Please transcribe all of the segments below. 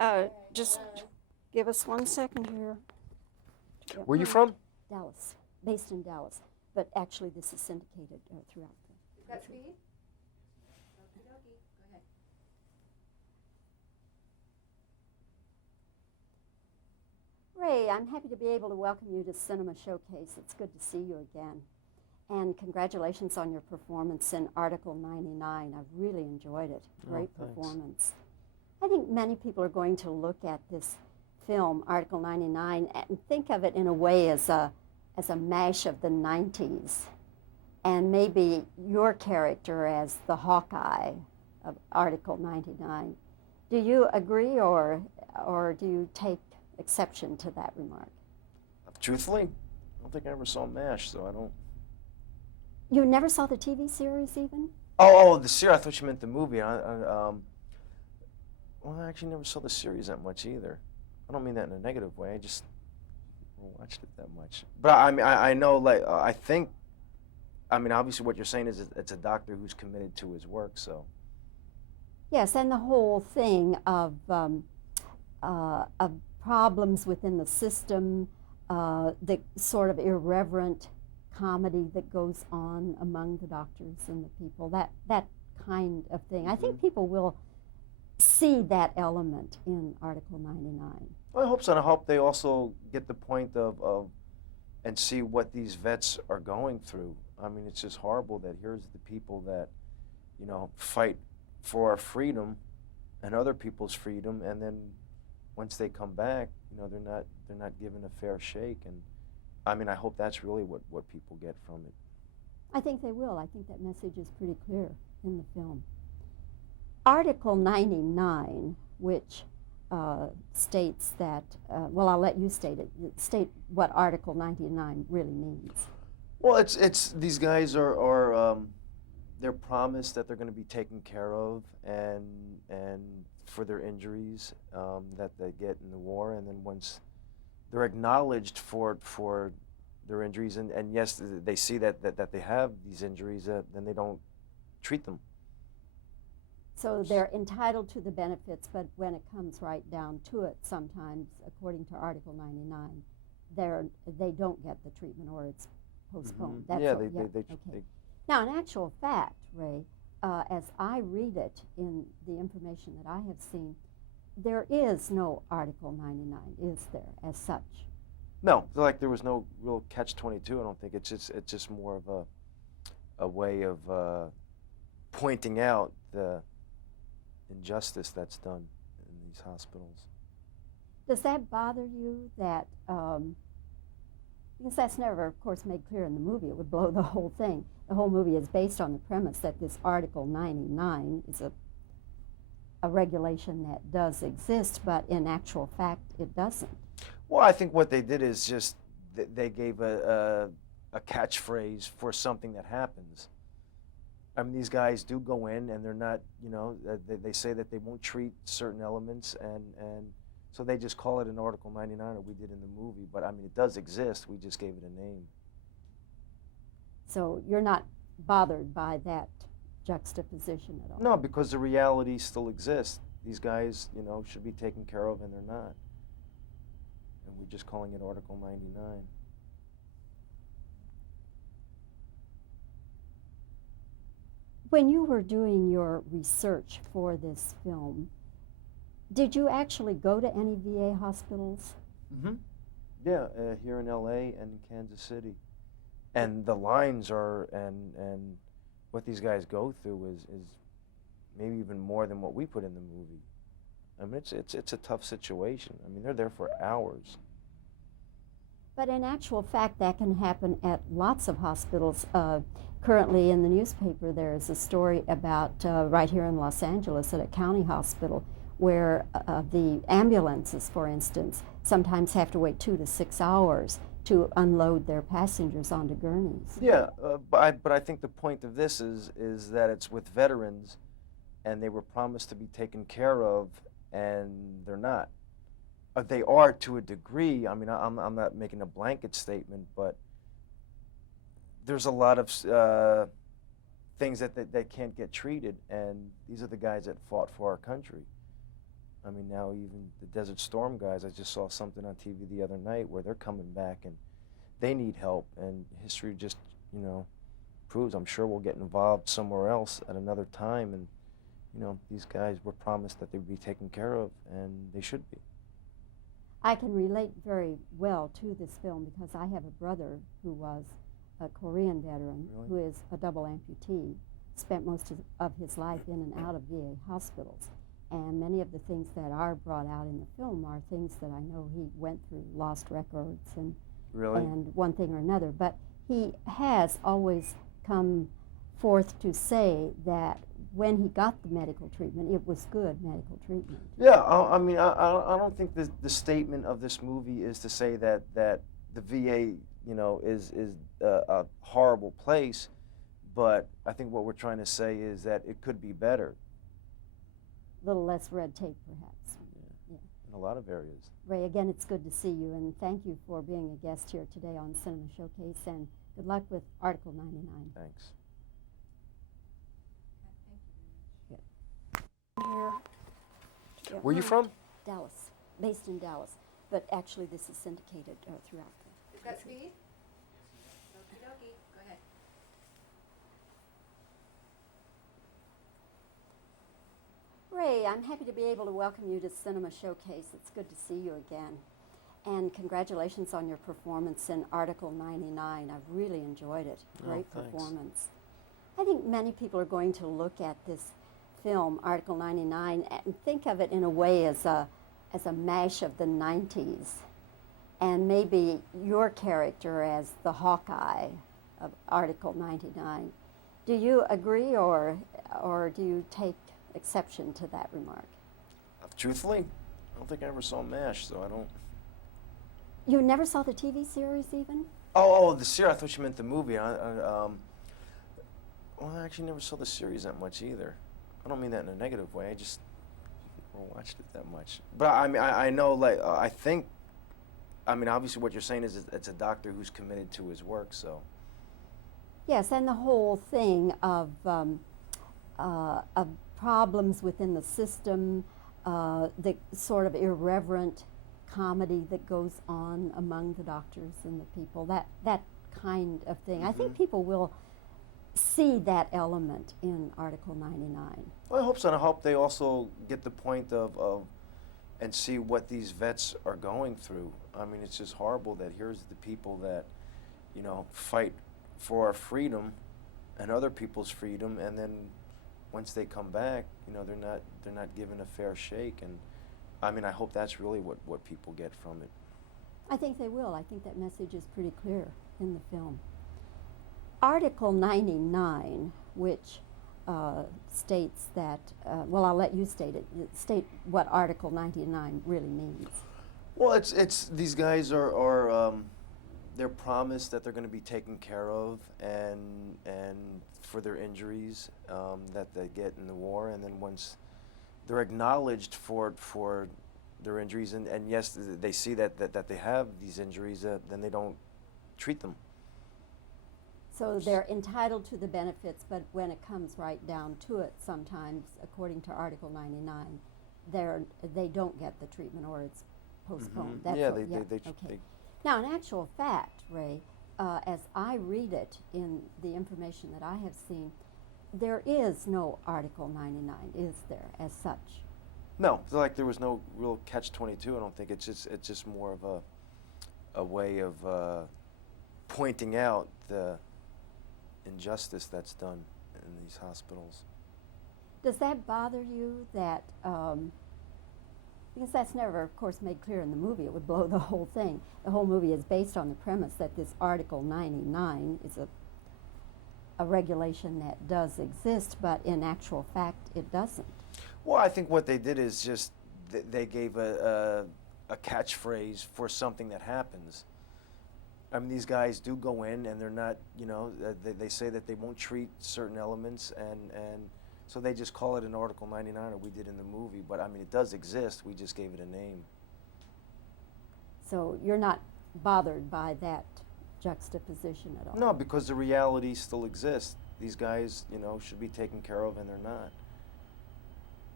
Just give us 1 second here. Where are you from? Dallas, based in Dallas, but actually this is syndicated throughout the. Is that speed? Okie dokie. Go ahead. Ray, I'm happy to be able to welcome you to Cinema Showcase. It's good to see you again. And congratulations on your performance in Article 99. I've really enjoyed it. Great performance. I think many people are going to look at this film, Article 99, and think of it in a way as a mash of the 90s, and maybe your character as the Hawkeye of Article 99. Do you agree, or do you take exception to that remark? Truthfully, I don't think I ever saw MASH, so I don't. You never saw the TV series even? Oh, the series. I thought you meant the movie. Well, I actually never saw the series that much either. I don't mean that in a negative way. I just never watched it that much. But I mean, I know, like, I think, I mean, obviously what you're saying is it's a doctor who's committed to his work, so. Yes, and the whole thing of problems within the system, the sort of irreverent comedy that goes on among the doctors and the people, that kind of thing. I think people will see that element in Article 99. Well, I hope so, and I hope they also get the point of and see what these vets are going through. I mean, it's just horrible that here's the people that, you know, fight for our freedom and other people's freedom, and then once they come back, you know, they're not given a fair shake. And I mean, I hope that's really what people get from it. I think they will. I think that message is pretty clear in the film. Article 99, which states that, well, I'll let you state it. State what Article 99 really means. Well, it's these guys are they're promised that they're going to be taken care of and for their injuries that they get in the war, and then once they're acknowledged for their injuries, and yes, they see that they have these injuries, then they don't treat them. So they're entitled to the benefits, but when it comes right down to it, sometimes, according to Article 99, they don't get the treatment, or it's postponed. Mm-hmm. That's okay. Now, in actual fact, Ray, as I read it in the information that I have seen, there is no Article 99, is there, as such? No, like there was no real catch-22. I don't think it's just more of a way of pointing out the injustice that's done in these hospitals. Does that bother you that, because that's never, of course, made clear in the movie, it would blow the whole thing. The whole movie is based on the premise that this Article 99 is a regulation that does exist, but in actual fact, it doesn't. Well, I think what they did is just they gave a catchphrase for something that happens. I mean, these guys do go in, and they're not, you know, they say that they won't treat certain elements, and so they just call it an Article 99, or we did in the movie. But I mean, it does exist. We just gave it a name. So you're not bothered by that juxtaposition at all? No, because the reality still exists. These guys, you know, should be taken care of, and they're not. And we're just calling it Article 99. When you were doing your research for this film, did you actually go to any VA hospitals? Mm-hmm. Yeah, here in LA and in Kansas City. And the lines are, and what these guys go through is maybe even more than what we put in the movie. I mean, it's a tough situation. I mean, they're there for hours. But in actual fact, that can happen at lots of hospitals. Currently in the newspaper, there is a story about right here in Los Angeles at a county hospital where the ambulances, for instance, sometimes have to wait 2 to 6 hours to unload their passengers onto gurneys. Yeah, but I think the point of this is that it's with veterans, and they were promised to be taken care of, and they're not. They are to a degree. I mean, I'm not making a blanket statement, but there's a lot of things that can't get treated, and these are the guys that fought for our country. I mean, now even the Desert Storm guys, I just saw something on TV the other night where they're coming back and they need help, and history just, proves. I'm sure we'll get involved somewhere else at another time, and, these guys were promised that they would be taken care of, and they should be. I can relate very well to this film because I have a brother who was a Korean veteran Really? who is a double amputee, spent most of his life in and out of VA hospitals. And many of the things that are brought out in the film are things that I know he went through, lost records and Really? and one thing or another. But he has always come forth to say that when he got the medical treatment, it was good medical treatment. Yeah, I mean, I don't think the statement of this movie is to say that the VA, is a horrible place, but I think what we're trying to say is that it could be better. A little less red tape, perhaps. Yeah. In a lot of areas. Ray, again, it's good to see you, and thank you for being a guest here today on Cinema Showcase, and good luck with Article 99. Thanks. Here. to get Where are you mine. from? Dallas, based in Dallas, but actually this is syndicated throughout the We've got speed? Okie dokie, go ahead. Ray, I'm happy to be able to welcome you to Cinema Showcase. It's good to see you again. And congratulations on your performance in Article 99. I've really enjoyed it. Great thanks. performance. I think many people are going to look at this film, Article 99, and think of it in a way as a mash of the 90s, and maybe your character as the Hawkeye of Article 99. Do you agree, or do you take exception to that remark? Truthfully, I don't think I ever saw MASH, so I don't. You never saw the TV series even? Oh, the series. I thought you meant the movie. Well, I actually never saw the series that much either. I don't mean that in a negative way. I just never watched it that much. But I mean, I know, like, I think, I mean, obviously what you're saying is it's a doctor who's committed to his work, so. Yes, and the whole thing of problems within the system, the sort of irreverent comedy that goes on among the doctors and the people, that kind of thing. I think people will see that element in Article 99. Well, I hope so, and I hope they also get the point of and see what these vets are going through. I mean, it's just horrible that here's the people that, fight for our freedom and other people's freedom, and then once they come back, they're not given a fair shake. And I mean, I hope that's really what people get from it. I think they will. I think that message is pretty clear in the film. Article 99, which states that, well, I'll let you state it. State what Article 99 really means. Well, it's these guys are they're promised that they're going to be taken care of and for their injuries that they get in the war, and then once they're acknowledged for their injuries, and yes, they see that they have these injuries, then they don't treat them. So they're entitled to the benefits, but when it comes right down to it, sometimes, according to Article 99, they don't get the treatment, or it's postponed. That's Yeah, what- okay. Now, in actual fact, Ray, as I read it in the information that I have seen, there is no Article 99, is there, as such? No, like there was no real catch-22. I don't think it's just more of a way of pointing out the injustice that's done in these hospitals. Does that bother you that, because that's never, of course, made clear in the movie, it would blow the whole thing. The whole movie is based on the premise that this Article 99 is a regulation that does exist, but in actual fact, it doesn't. Well, I think what they did is just they gave a catchphrase for something that happens. I mean, these guys do go in, and they're not, they say that they won't treat certain elements, and so they just call it an Article 99, or we did in the movie. But I mean, it does exist. We just gave it a name. So you're not bothered by that juxtaposition at all? No, because the reality still exists. These guys, should be taken care of, and they're not.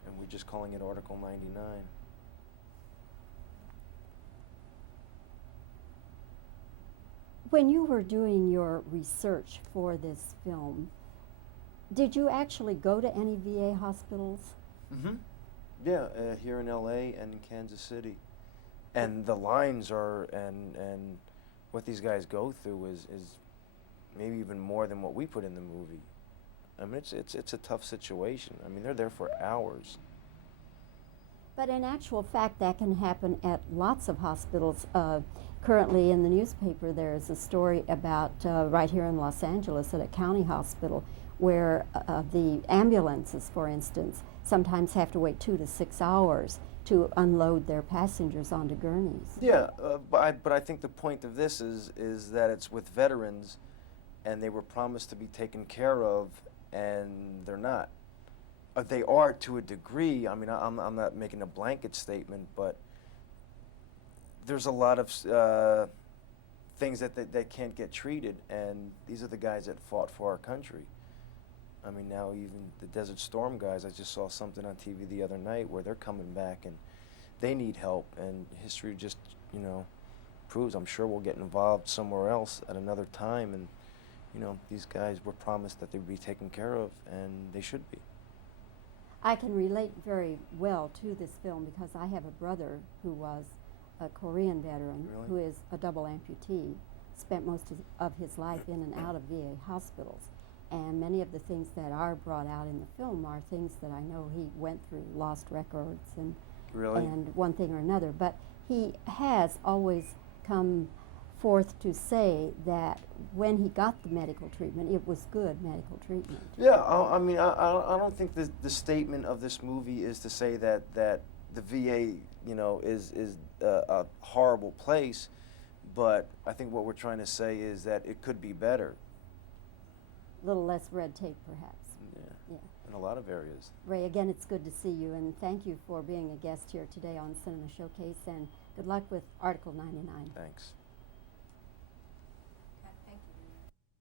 and we're just calling it Article 99. When you were doing your research for this film, did you actually go to any VA hospitals? Mm-hmm. Yeah, here in LA and in Kansas City. And the lines are, and what these guys go through is maybe even more than what we put in the movie. I mean, it's a tough situation. I mean, they're there for hours. But in actual fact, that can happen at lots of hospitals. Currently in the newspaper, there's a story about right here in Los Angeles at a county hospital where the ambulances, for instance, sometimes have to wait 2 to 6 hours to unload their passengers onto gurneys. Yeah, but I think the point of this is that it's with veterans, and they were promised to be taken care of, and they're not. They are to a degree. I mean, I'm not making a blanket statement, but there's a lot of things that can't get treated, and these are the guys that fought for our country. I mean, now even the Desert Storm guys, I just saw something on TV the other night where they're coming back and they need help, and history just, you know, proves. I'm sure we'll get involved somewhere else at another time, and, you know, these guys were promised that they would be taken care of, and they should be. I can relate very well to this film because I have a brother who was a Korean veteran. Really? Who is a double amputee, spent most of his life in and out of VA hospitals. And many of the things that are brought out in the film are things that I know he went through, lost records and Really? and one thing or another. But he has always come forth to say that when he got the medical treatment, it was good medical treatment. Yeah, I mean, I don't think the statement of this movie is to say that the VA, you know, is a horrible place, but I think what we're trying to say is that it could be better. A little less red tape, perhaps. Yeah. In a lot of areas. Ray, again, it's good to see you, and thank you for being a guest here today on Cinema Showcase, and good luck with Article 99. Thanks.